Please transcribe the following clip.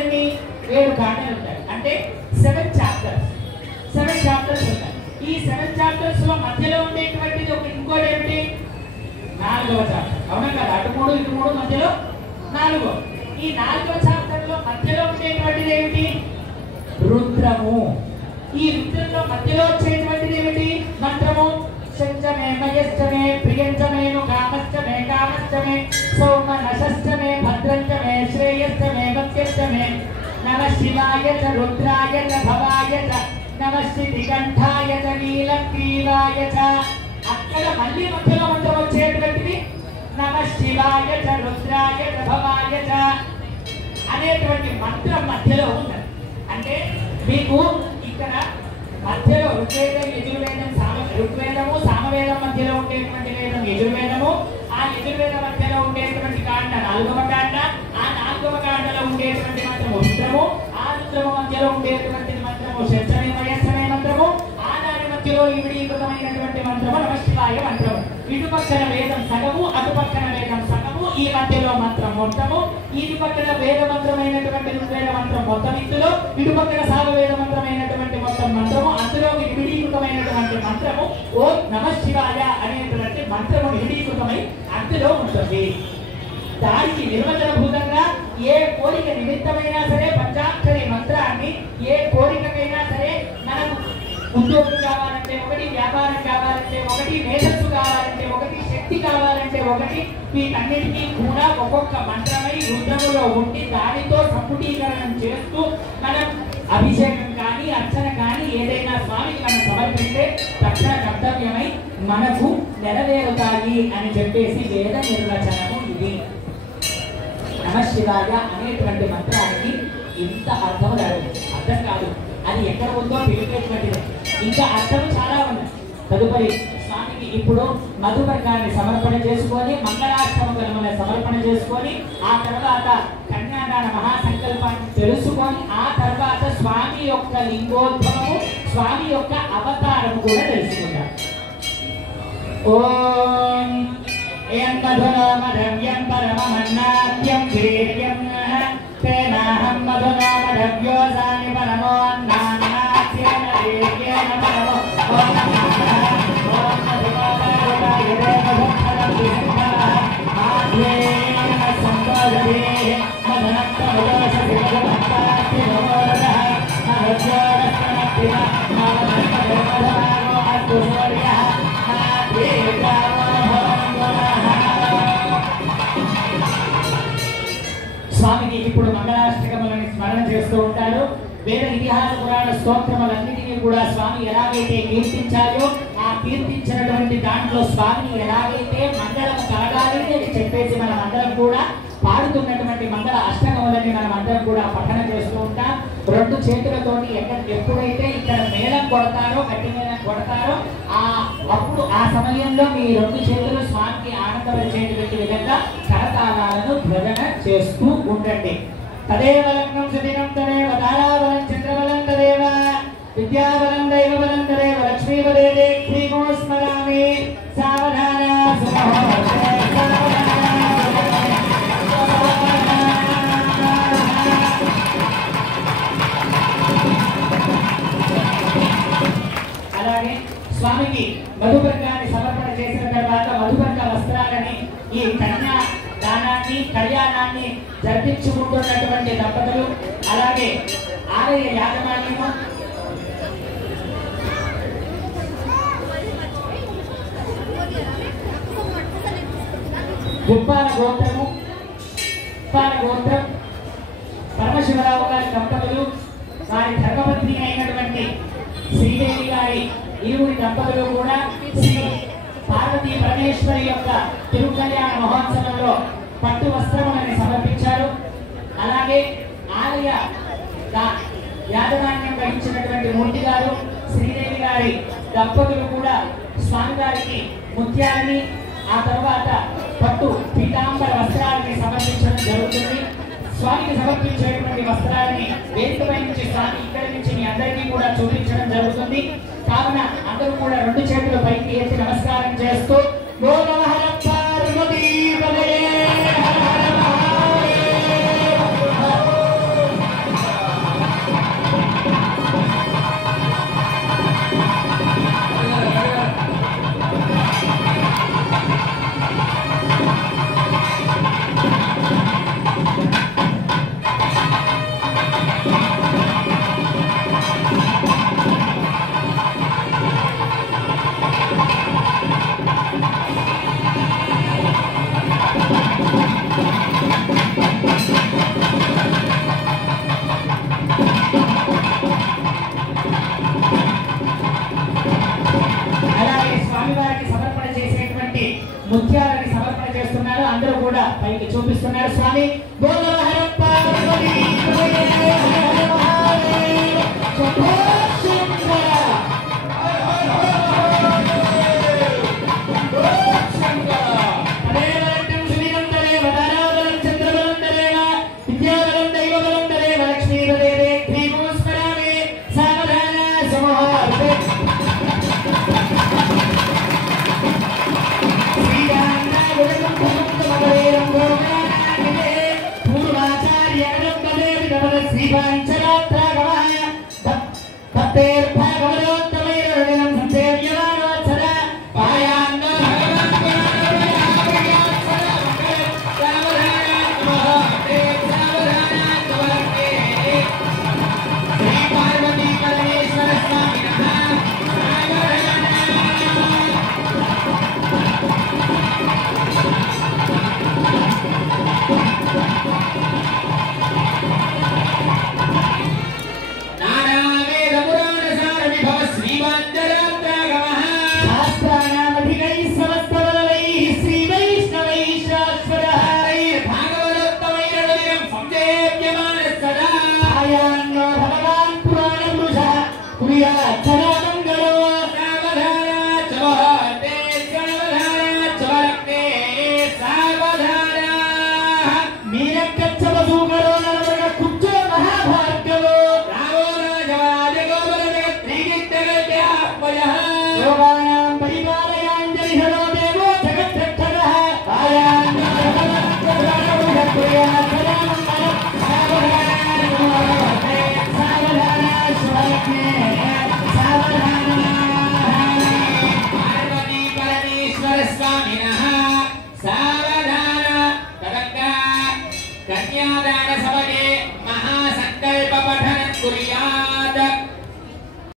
ఎన్ని 7 కాండాలు ఉంటాయి. అంటే 7 చాప్టర్స్ ఉంటాయి. ఈ 7 చాప్టర్స్ లో మధ్యలో ఉండేటువంటిది ఇంకోటి ఏమిటి? 4వ చాప్టర్. అవునా కదా? అటు 3 ఇటు 3 మధ్యలో 4. ఈ 4వ చాప్టర్ లో మధ్యలో ఉండేటువంటిది ఏమిటి? రుద్రము. ఈ రుద్రంలో మధ్యలో వచ్చేటువంటిది ఏమిటి? మంత్రము. శంచమే మయశ్చమే ప్రియంచమేను కామశ్చమే కామశ్చమే సౌమనశశ్చమే భద్రంచమే శ్రేయశ్చమే మత్యశ్చమే నమః శివాయ చ రుద్రాయ చ భవాయ చ నమః శ్రీకంఠాయ చ నీలగ్రీవాయ చ. అక్కడ మళ్ళీ మధ్యలో మంత్రం వచ్చేటువంటిది నమః శివాయ చ రుద్రాయ చ భవాయ చ అనేటువంటి మంత్రం మధ్యలో ఉన్నది. అంటే మీకు ఇక్కడ మధ్యలో ఋగ్వేదము సామవేదం మధ్యలో ఉండేటువంటి వేదం యజుర్వేదము. ఆ యజుర్వేద మధ్యలో ఉండేటువంటి కాండ 4వ కాండ. ఆ 4వ కాండలో ఉండేటువంటి మంత్రము రుద్రము. ఆ రుద్రము మధ్యలో ఉండేటువంటి మంత్రము శంచమే వయస్సమే మంత్రము. ఆ దాని మధ్యలో విడీకృతమైనటువంటి మంత్రము నమః శివాయ మంత్రము. ఇటు పక్కన వేదం సగము, అటు పక్కన వేదం సగము, ఈ మధ్యలో మంత్రం మొత్తము. ఇటు పక్కన వేద మంత్రమైనటువంటి ఋగ్వేద మంత్రం మొత్తం ఇందులో, ఇటు పక్కన సామవేద మంత్రమైనటువంటి మొత్తం మంత్రము, అందులో విడీకృతమైనటువంటి మంత్రము ఓం నమః శివాయ అనేటువంటి మంత్రము విడీకృతమై అందులో ఉంటుంది. దానికి నిర్వచనభూతంగా ఏ కోరిక నిమిత్తమైనా సరే పంచాక్షరి మంత్రాన్ని, ఏ కోరికకైనా సరే మనకు ఉద్యోగం కావాలంటే ఒకటి, వ్యాపారం కావాలంటే ఒకటి, మేధస్సు కావాలంటే ఒకటి, శక్తి కావాలంటే ఒకటి, వీటన్నిటికీ కూడా ఒక్కొక్క మంత్రమై రుద్రములో ఉండి దానితో సంపుటీకరణం చేస్తూ మనం అభిషేకం కానీ అర్చన కానీ ఏదైనా స్వామికి మనం సమర్పిస్తే తక్షణ కర్తవ్యమై మనకు నెరవేరుతాయి అని చెప్పేసి వేద నిర్వచనము ఇది. నమః శివాయ అనేటువంటి మంత్రానికి ఇంత అర్థం అర్థం కాదు, అది ఎక్కడ ఉందో తెలిపేటువంటిది. ఇంకా అర్థం చాలా ఉంది. తదుపరి స్వామికి ఇప్పుడు మధుపర్కాన్ని సమర్పణ చేసుకొని మంగళాష్టమములను సమర్పణ చేసుకొని ఆ తర్వాత కన్యాదాన మహాసంకల్పాన్ని తెలుసుకొని ఆ తర్వాత స్వామి యొక్క లింగోద్భవము, స్వామి యొక్క అవతారము కూడా తెలుసుకుంటాం. ఓం ఏం మధునామద్రవ్యం పరమమన్నాద్యం వీర్యం తేనాహం మధునామద్రవ్యోసాని పరమో అన్నాన్నాస్యేన వీర్యేణ పరమో ఓం నమః ఓం మధునామద్రవ్యాయ మధుఃఖరం విష్ణుః ఆద్యేన సంతోషదే మధునక్తమదోషది మధుభక్తాస్తి నమోదః మధుజ్యోరస్మనక్తిన మధునక్తమదోషాగో అస్తు సూర్యః ఆద్యేకామో స్వామికి ఇప్పుడు మంగళాష్టకములను స్మరణ చేస్తూ ఉంటారు. వేద ఇతిహాస పురాణ స్తోత్రములన్నిటినీ కూడా స్వామి ఎలాగైతే కీర్తించారో ఆ కీర్తించినటువంటి దాంట్లో స్వామిని ఎలాగైతే మంగళము కలగాలి అని చెప్పేసి మనం అందరం కూడా పాడుతున్నటువంటి మంగళ అష్టకములని మనం అందరం కూడా పఠన చేస్తూ ఉంటాం. 2 చేతులతోటి ఎప్పుడైతే ఇక్కడ మేళం కొడతారో, గట్టి మేళం కొడతారో అప్పుడు ఆ సమయంలో మీ 2 చేతులు స్వామికి ఆనందపరిచేటువంటి విధంగా కరతాళాలను భజన చేస్తూ ఉండండి. తదేవ లగ్నం సుదినం తదేవ తారాబలం చంద్రబలం తదేవ విద్యాబలం దైవబలం తదేవ లక్ష్మీపదే దేవో స్మరామి సావధాన అలాగే స్వామికి మధుపర్కాన్ని సమర్పణ చేసిన తర్వాత మధుపర్క వస్త్రాలని ఈ కన్యా దానాన్ని కళ్యాణాన్ని జరిపించుకుంటున్నటువంటి దంపతులు అలాగే ఆలయ యాజమాన్యము గుప్పాల గోత్రం పరమశివరావు గారి దంపతులు వారి ధర్మపత్ని అయినటువంటి శ్రీదేవి గారి ఈరుడి దంపతులు కూడా శ్రీ పార్వతీ పరమేశ్వరి యొక్క తిరుకల్యాణ మహోత్సవంలో పట్టు వస్త్రములను సమర్పించారు. అలాగే ఆలయ యాజమాన్యం వహించినటువంటి మూర్తి గారు శ్రీదేవి గారి దంపతులు కూడా స్వామివారికి ముత్యాలని ఆ తర్వాత పట్టు పీతాంబర వస్త్రాలని సమర్పించడం జరుగుతుంది. స్వామికి సమర్పించేటువంటి వస్త్రాలని వేదికపై నుంచి స్వామి ఇక్కడి నుంచి మీ అందరికీ కూడా చూపించడం జరుగుతుంది. కావున అందరూ కూడా 2 చేతులు పైకి ఎత్తి నమస్కారం చేస్తూ Hallelujah.